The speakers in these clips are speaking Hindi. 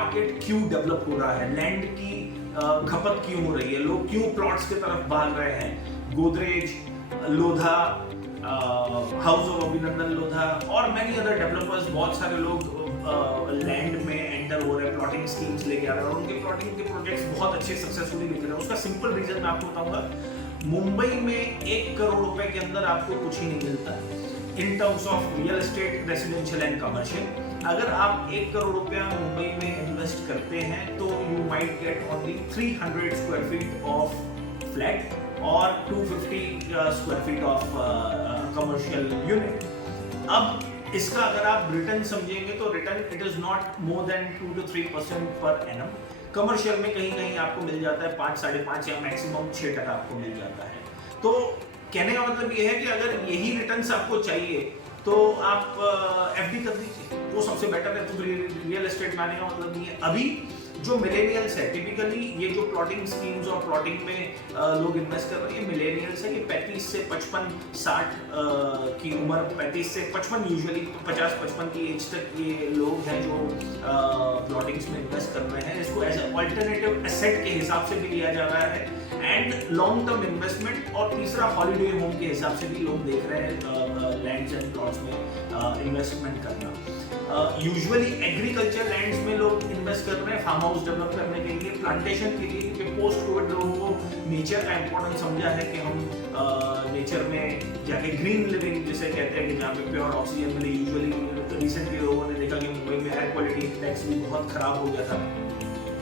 मार्केट क्यों डेवलप हो रहा है, लैंड की खपत क्यों हो रही है, लोग क्यों प्लॉट्स की तरफ भाग रहे हैं। गोदरेज, लोधा, हाउस ऑफ अभिनंदन लोधा और मैनी अदर डेवलपर्स, बहुत सारे लोग लैंड में एंटर हो रहे हैं, प्लॉटिंग स्कीम्स लेके आ रहे हैं और उनके प्लॉटिंग के प्रोजेक्ट्स बहुत अच्छे सक्सेसफुली दिख रहे हैं। उसका सिंपल रीजन मैं आपको बताऊंगा, मुंबई में 1 करोड़ रुपए के अंदर आपको कुछ ही नहीं मिलता in terms of real estate, residential and commercial. अगर आप 1 करोड़ रुपया मुंबई में इन्वेस्ट करते हैं तो you might get only 300 square feet of flat और 250 square feet of commercial unit. अब इसका अगर आप रिटर्न समझेंगे तो return it is not more than 2 to 3% per annum. Commercial में कहीं कहीं आपको मिल जाता है 5, 5.5 या मैक्सिमम 6% आपको मिल जाता है। तो कहने का मतलब ये है कि अगर यही रिटर्न्स आपको चाहिए तो आप एफडी कर दीजिए, वो सबसे बेटर है। तो रियल एस्टेट में आने का मतलब नहीं है। अभी जो मिलेनियल्स है, टिपिकली ये जो प्लॉटिंग स्कीम्स और प्लॉटिंग में लोग इन्वेस्ट कर रहे हैं, ये मिलेनियल्स है। ये 35 से 55, 60 की उम्र, 35 से 55 यूजुअली 50-55 की एज तक ये लोग हैं जो प्लॉटिंग्स में इन्वेस्ट कर रहे हैं। इसको एज ए ऑल्टरनेटिव एसेट के हिसाब से भी लिया जा रहा है एंड लॉन्ग टर्म इन्वेस्टमेंट, और तीसरा हॉलीडे होम के हिसाब से भी लोग देख रहे हैं लैंड्स एंड प्लॉट्स में इन्वेस्टमेंट करना। यूजुअली एग्रीकल्चर लैंड्स में लोग इन्वेस्ट कर रहे हैं फार्म हाउस डेवलप करने के लिए, प्लांटेशन के लिए, क्योंकि पोस्ट कोविड लोगों को नेचर का इंपॉर्टेंस समझा है कि हम नेचर में जाके ग्रीन लिविंग जिसे कहते हैं कि जहाँ पे प्योर ऑक्सीजन मिले। यूजुअली रिसेंटली लोगों ने देखा कि मुंबई में एयर क्वालिटी इंडेक्स भी बहुत खराब हो गया था,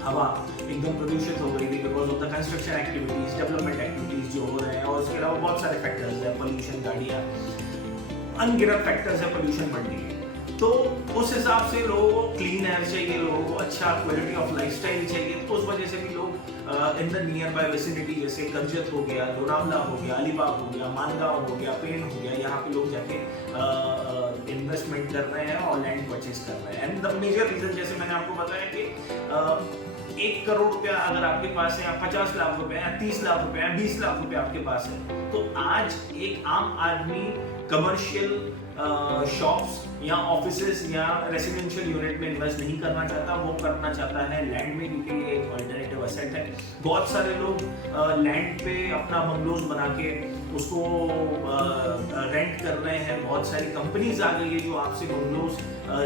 हवा एकदम प्रदूषित हो गई थी because of the construction activities, development activities जो हो रहे हैं। और उसके अलावा बहुत सारे फैक्टर्स हैं, पोल्यूशन, गाड़ियाँ, अनगिनत फैक्टर्स है पोल्यूशन बढ़ने के। तो उस हिसाब से लोगों को क्लीन एयर चाहिए, लोगों को अच्छा क्वालिटी ऑफ लाइफस्टाइल चाहिए। तो उस वजह से भी लोग in the near by vicinity जैसे कर्जत हो गया, लोनावला हो गया, अलीबाग हो गया, मानगांव हो गया, पेन हो गया, यहाँ पे लोग जाके इन्वेस्टमेंट कर रहे हैं और लैंड परचेज कर रहे हैं। एंड द मेजर रीजन जैसे मैंने आपको बताया कि 1 करोड़ रुपया अगर आपके पास है, या 50 लाख रुपए या 30 लाख रुपए या 20 लाख रुपए आपके पास है, तो आज एक आम आदमी कमर्शियल शॉप्स या ऑफिसेस या रेसिडेंशियल यूनिट में इन्वेस्ट नहीं करना चाहता, वो करना चाहता है लैंड में, क्योंकि ये एक अल्टरनेटिव एसेट है। बहुत सारे लोग लैंड पे अपना बंगलोज बना के उसको रेंट कर रहे हैं। बहुत सारी कंपनीज आ गई है जो आपसे बंगलोज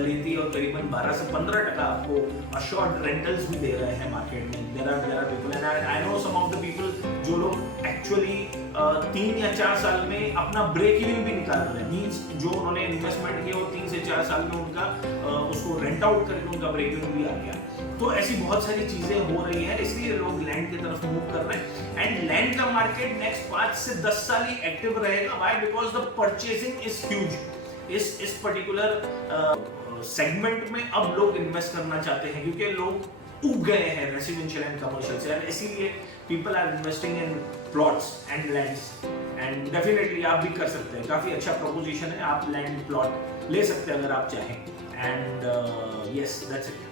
लेती है और करीबन 12 से 15% आपको अश्योर्ड रेंटल्स भी दे रहे हैं मार्केट में। There are people and I know some of the people जो लोग एक्चुअली 3 या 4 साल में अपना ब्रेक इवन भी निकाल रहे हैं। मींस जो उन्होंने इन्वेस्टमेंट किया वो 3 से 4 साल में उनका उसको रेंट आउट करके उनका ब्रेक इवन भी आ गया। तो ऐसी बहुत सारी चीजें हो रही हैं, इसलिए लोग लैंड की तरफ मूव कर रहे हैं। एंड लैंड का मार्केट नेक्स्ट 5 से 10 साल ही एक्टिव रहेगा। Why? Because the purchasing is huge. इस पर्टिकुलर सेगमेंट में अब लोग इन्वेस्ट करना चाहते हैं क्योंकि लोग उग गए हैं रेसिडेंशियल एंड कमर्शियल से, एंड इसीलिए people are investing in plots and lands. And definitely आप भी कर सकते हैं, काफी अच्छा प्रोपोजिशन है, आप लैंड प्लॉट ले सकते हैं अगर आप चाहें। And yes, that's it.